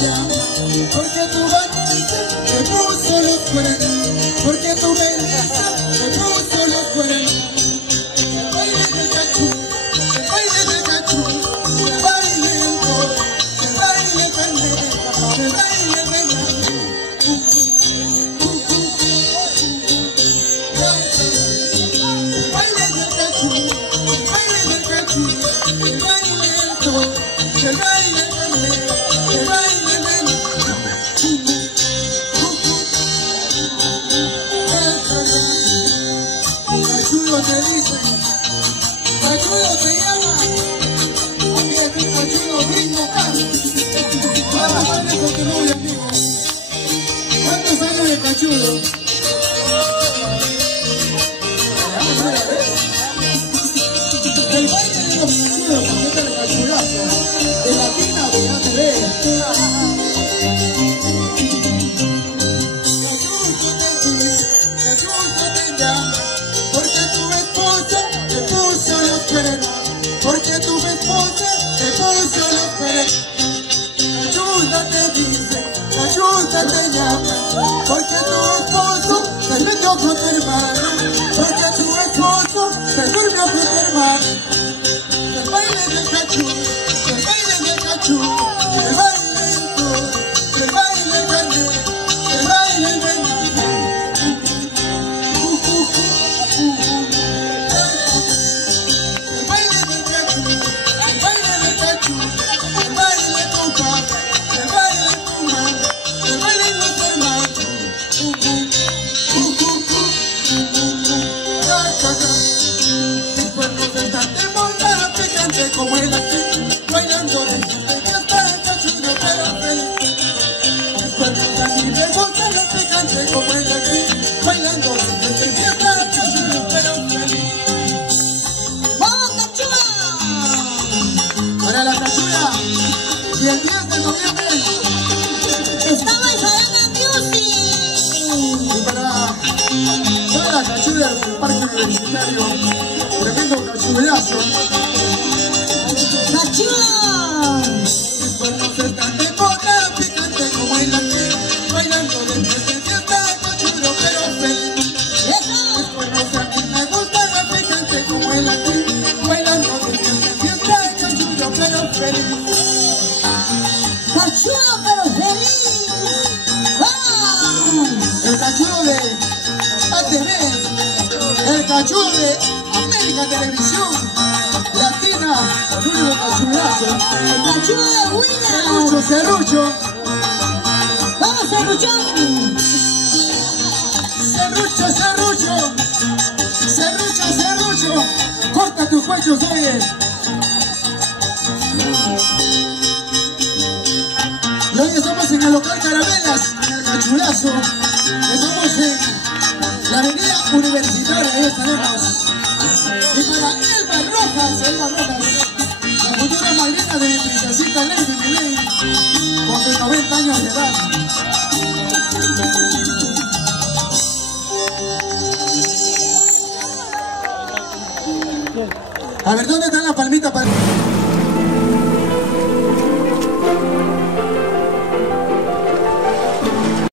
llama, porque tu vaquita te puso los cuernos, porque tu melisa te puso los cuernos. Baile del cachú, baile del cachú, baile el coro, baile candela, baile de la. Baile del cachú, baile del cachú, baile el coro, baile candela, baile de la. Cachudo te dice, cachudo te llama, aquí es un cachudo gringo caro. ¿Cuántos años con tu novia, amigo? ¿Cuántos años de cachudo? El baile de los cachudos, porque el cachudazo, de latina, que ya te ve. Cachudo te llama, porque tu esposa te puso los cuernos, porque tu esposa te puso los cuernos. Cachuda te dice, cachuda te llama, porque tu esposo se metió con tu hermano, porque tu esposo se durmió con tu hermano. El baile del cachú, el baile del cachú, el baile del coro, el baile del candela, el baile del venado. El baile del cachú, el baile del cachú, el baile de tu papá, el baile de tu mamá, el baile de los hermanos. Mis cuernos están de moda, picante como el aquí, bailando de gente que está cachudo pero feliz. Mis cuernos están de moda, picante como el aquí, bailando de gente que está cachudo pero feliz. ¡Vamos, cachuda! Para la cachuda, y el 10 de noviembre Estaba en Cadena Music. y para toda la cachuda del parque universitario, tremendo cachudazo. ¡Cachuda! Mis cuernos están de moda, picante como el aquí, bailando de gente que está cachudo pero feliz. ¡Eso! Mis cuernos a mí me gustan, picante como el aquí, bailando de gente que está cachudo pero feliz. ¡Cachuda pero feliz! ¡Vamos! El cachudo de ATV, el cachudo de América Televisión, Latina, el único cachudazo. ¡El cachuda de William! Serrucho, ¡Vamos, Serruchón! Serrucho, Serrucho, Serrucho, Serrucho, corta tus cuellos, oye. Y hoy estamos en el local Carabelas, en el cachudazo. Estamos en la avenida Universitaria, ahí estaremos. Y para Elba Rojas, la futura madrina de mi princesita Lady Miley, con sus 90 años de edad. A ver, ¿dónde está la palmita para...?